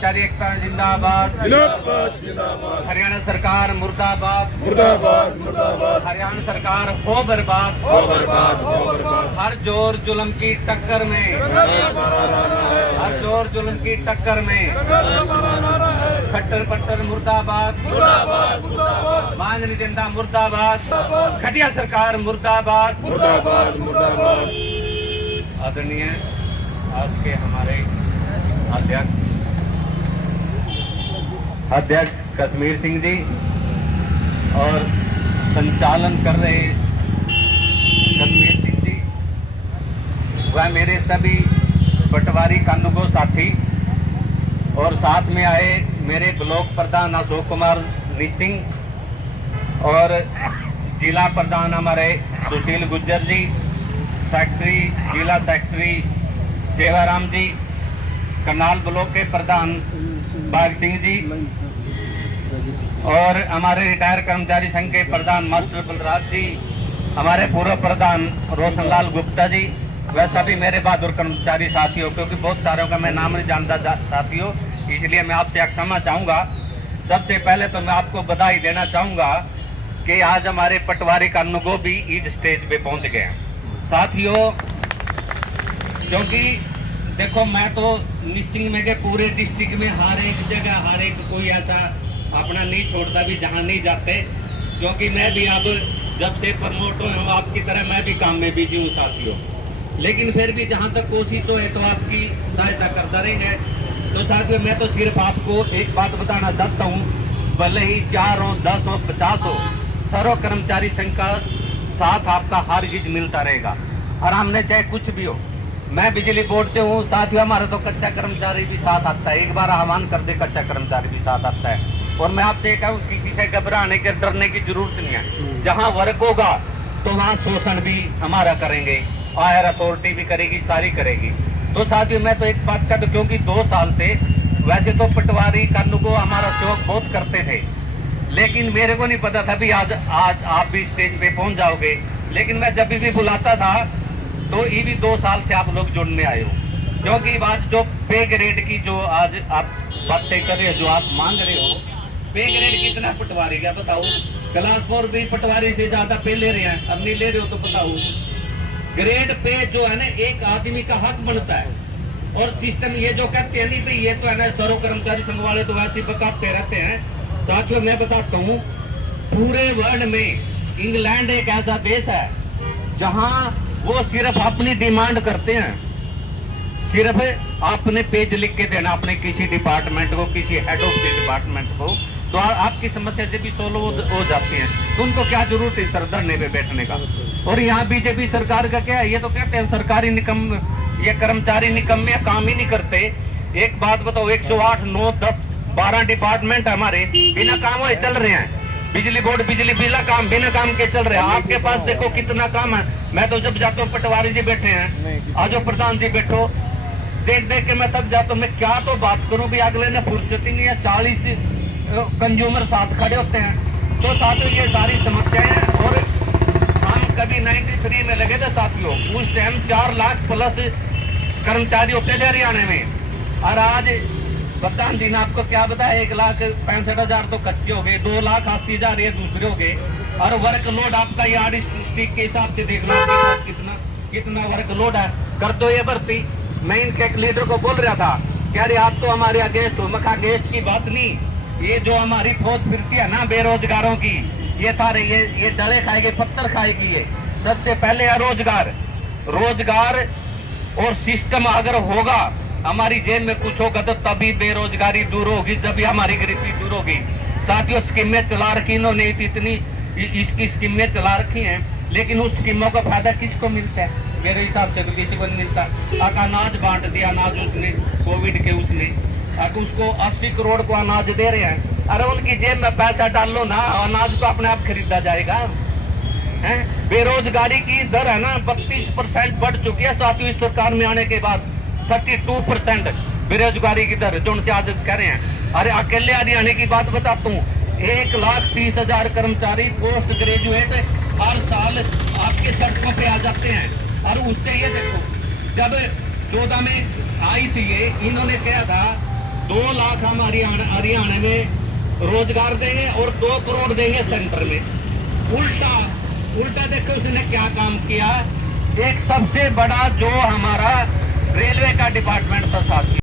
कर्मचारी एकता जिंदाबाद जिंदाबाद जिंदाबाद। हरियाणा सरकार मुर्दाबाद मुर्दाबाद मुर्दाबाद। हरियाणा सरकार हो बर्बाद हो बर्बाद हो बर्बाद। हर जोर जुल्म की टक्कर में हर जोर जुल्म की टक्कर में खट्टर पट्टर मुर्दाबाद मुर्दाबाद मुर्दाबाद मांग नहीं देंदा मुर्दाबाद घटिया सरकार मुर्दाबाद मुर्दाबाद मुर्दाबाद। आदरणीय आज के हमारे अध्यक्ष कश्मीर सिंह जी और संचालन कर रहे कश्मीर सिंह जी वह मेरे सभी पटवारी कानूगो साथी और साथ में आए मेरे ब्लॉक प्रधान अशोक कुमार निसिंह और जिला प्रधान हमारे सुशील गुज्जर जी, सेक्रेटरी जिला सेक्रेटरी सेवाराम जी, करनाल ब्लॉक के प्रधान बाग सिंह जी और हमारे रिटायर कर्मचारी संघ के प्रधान मास्टर बलराज जी, हमारे पूर्व प्रधान रोशनलाल गुप्ता जी, वह सभी मेरे बहादुर कर्मचारी साथियों, क्योंकि बहुत सारों का मैं नाम नहीं जानता साथियों, इसलिए मैं आपसे क्षमा चाहूँगा। सबसे पहले तो मैं आपको बधाई देना चाहूँगा कि आज हमारे पटवारी कानूगो भी ईद स्टेज पे पहुँच गए हैं साथियों। क्योंकि देखो मैं तो निश्चिंत में के पूरे डिस्ट्रिक्ट में हर एक जगह हर एक कोई ऐसा अपना नहीं छोड़ता भी जहाँ नहीं जाते, क्योंकि मैं भी अब जब से प्रमोट हुए हूँ आपकी तरह मैं भी काम में बिजी हूँ साथियों, लेकिन फिर भी जहाँ तक कोशिश हो तो आपकी सहायता करता रहेंगे। तो साथियों मैं तो सिर्फ आपको एक बात बताना चाहता हूँ, भले ही 4 हो 10 हो 50 हो, सर्व कर्मचारी संघ का साथ आपका हर चीज मिलता रहेगा और हमने चाहे कुछ भी हो। मैं बिजली बोर्ड से हूँ साथियों, हमारा तो कच्चा कर्मचारी भी साथ आता है, एक बार आह्वान कर दे कच्चा कर्मचारी भी साथ आता है। और मैं आपसे कहूँ किसी से घबराने के डरने की जरूरत नहीं है, जहाँ वर्क होगा तो वहाँ शोषण भी हमारा करेंगे, हायर अथॉरिटी भी करेगी, सारी करेगी। तो साथियों मैं तो एक बात कहता हूँ, क्योंकि 2 साल से वैसे तो पटवारी कानूगो हमारा सहयोग बहुत करते थे, लेकिन मेरे को नहीं पता था भी आज आप भी स्टेज पे पहुंच जाओगे। लेकिन मैं जब भी बुलाता था तो ये भी 2 साल से आप लोग जुड़ने आए हो, क्योंकि आज जो पे ग्रेड की जो आज आप बातें कर रहे हो, जो आप मांग रहे हो, पे ग्रेड कितना पटवारी का बताओ। क्लास 4 भी पटवारी से ज्यादा पे ले रहे हैं, अब नहीं ले रहे हो तो बताओ। ग्रेड पे जो है ना एक आदमी का हक बनता है, और सिस्टम ये जो कहते हैं नहीं भाई ये तो है ना सर्व कर्मचारी संघ वाले तो वैसे बताते रहते हैं। साथियों मैं बताता हूँ पूरे वर्ल्ड में इंग्लैंड एक ऐसा देश है जहाँ वो सिर्फ अपनी डिमांड करते हैं, सिर्फ आपने पेज लिख के देना अपने किसी डिपार्टमेंट को, किसी हेड ऑफ द डिपार्टमेंट को, तो आपकी समस्या जब भी सोल्व हो जाती है, तो उनको क्या जरूरत है सर धरने पे बैठने का। और यहाँ बीजेपी सरकार का क्या है, ये तो कहते हैं सरकारी निकम, ये कर्मचारी निकम्मे काम ही नहीं करते। एक बात बताओ, 108 9 10 12 डिपार्टमेंट हमारे बिना काम हुए चल रहे हैं। बिजली बोर्ड बिजली बिना काम के चल रहे हैं। आपके पास देखो कितना काम है। मैं तो जब जाता हूँ पटवारी जी बैठे हैं, आज प्रधान जी बैठो, देख देख के मैं तब जाता हूँ। मैं क्या तो बात करूँ भी, अगले ने फुर्सत ही नहीं है, 40 कंज्यूमर साथ खड़े होते हैं। तो साथियों ये सारी समस्याएं हैं। और हम कभी 93 में लगे थे साथियों, उस टाइम 4 लाख प्लस कर्मचारी होते थे हरियाणा में, और आज प्रधान जी ने आपको क्या बताया, 1,65,000 तो कच्चे हो गए, 2,80,000 ये दूसरे हो गए। और वर्कलोड आपका यहाँ डिस्ट्रिक्ट के हिसाब से देखना कितना वर्कलोड है। कर दो ये भर्ती। मैं इनके एक लीडर को बोल रहा था, क्या रे आप तो हमारे अगेंस्ट हो। मैं अगेंस्ट की बात नहीं, ये जो हमारी फौज फिरती है ना बेरोजगारों की, ये सारे ये डले खाएगी, पत्थर खाएगी। ये सबसे पहले है रोजगार और सिस्टम अगर होगा, हमारी जेब में कुछ होगा तो तभी बेरोजगारी दूर होगी, जब हमारी गरीबी दूर होगी। साथियों स्कीमें चला रखी इन्होंने, इतनी इसकी स्कीमें चला रखी हैं, लेकिन उस स्कीमों का फायदा किसको मिलता है? मेरे हिसाब से तो किसी को नहीं मिलता। अनाज बांट दिया, अनाज उसने कोविड के उसने उसको 80 करोड़ को अनाज दे रहे हैं। अरे उनकी जेब में पैसा डाल लो ना, अनाज तो अपने आप खरीदा जाएगा। बेरोजगारी की दर है ना 32% बढ़ चुकी है साथियों इस सरकार में आने के बाद। 32% बेरोजगारी की दर जो उनसे आज कह रहे हैं। अरे अकेले हरियाणा की बात बताता हूँ, 1,30,000 कर्मचारी पोस्ट ग्रेजुएट हर साल आपके सड़कों पे आ जाते हैं। और उससे ये देखो, जब 14 में आई थी ये, इन्होंने कहा था 2 लाख हम हरियाणा में रोजगार देंगे और 2 करोड़ देंगे सेंटर में। उल्टा देखो उसने क्या काम किया। एक सबसे बड़ा जो हमारा रेलवे का डिपार्टमेंट था साथी,